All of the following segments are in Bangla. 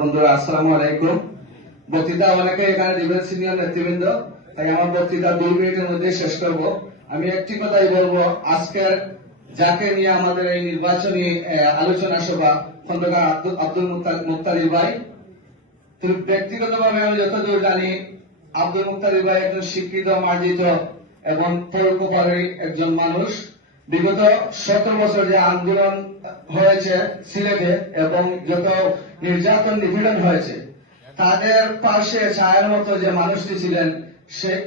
বন্ধুরা আসসালামু আলাইকুম। বক্তৃতা অনেকে এখানে দিবেন সিনিয়র নেতৃবৃন্দ, তাই আমার বক্তৃতা 2 মিনিটের মধ্যে শেষ করব। আমি একটি কথাই বলবো, আজকের যাকে নিয়ে আমাদের এই নির্বাচনী আলোচনা সভা খন্দকার আব্দুল মুক্তাদির ভাই, ব্যক্তিগতভাবে আমি যতদূর জানি আব্দুল মুক্তাদির ভাই একজন শিক্ষিত, মার্জিত এবং পরোপকারী একজন মানুষ। বিগত 17 বছর যে আন্দোলন হয়েছে সিলেটে এবং যত নির্যাতন নিপীড়ন হয়েছে, তাদের পাশে ছায়ার মতো যে মানুষটি ছিলেন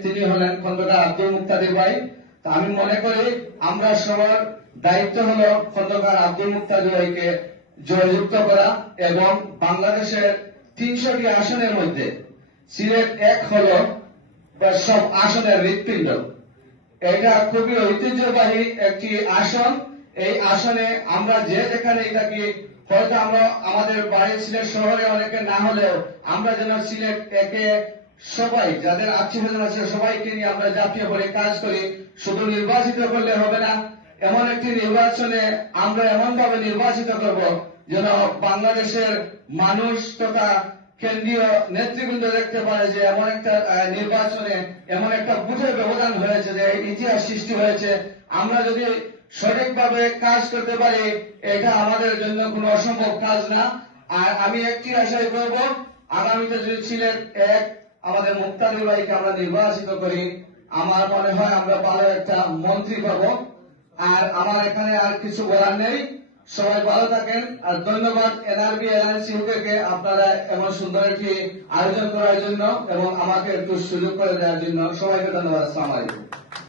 তিনি হলেন খন্দকার আব্দুল মুক্তাদির ভাই। আমি মনে করি আমরা সবার দায়িত্ব হলো খন্দকার আব্দুল মুক্তাদির ভাইকে জয়যুক্ত করা এবং বাংলাদেশের 300টি আসনের মধ্যে সিলেট এক হলো সব আসনের হৃৎপিণ্ড। এটা খুবই ঐতিহ্যবাহী একটি আসন। এই আসনে আমরা যে যেখানে থাকি, হয়তো আমরা আমাদের বাড়ি সিলেট শহরে অনেকে না হলেও আমরা যেন সিলেট একে সবাই যাদের আত্মীয়স্বজন আছে সবাইকে নিয়ে আমরা জাতীয় করে কাজ করি। শুধু নির্বাচিত করলে হবে না, এমন একটি নির্বাচনে আমরা এমন ভাবে নির্বাচিত করব যেন বাংলাদেশের মানুষ তথা কেন্দ্রীয় নেতৃবৃন্দ দেখতে পারে যে এমন একটা নির্বাচনে এমন একটা বুথের ব্যবধান হয়েছে, যে ইতিহাস সৃষ্টি হয়েছে। আমরা যদি সঠিকভাবে কাজ করতে পারি, এটা আমাদের জন্য কোনো অসম্ভব কাজ না। আর আমি একটি আশাই করব, আগামীতে যদি সিলেট এক আমাদের মুক্তাদির ভাইকে আমরা নির্বাচিত করি, আমার মনে হয় আমরা ভালো একটা মন্ত্রী পাবো। আর আমার এখানে আর কিছু বলার নেই। সবাই ভালো থাকেন। আর ধন্যবাদ এনআরবি এলায়েন্স ইউকে আপনারা এমন সুন্দর একটি আয়োজন করার জন্য এবং আমাকে একটু সুযোগ করে দেওয়ার জন্য। সবাইকে ধন্যবাদ। আসসালামু আলাইকুম।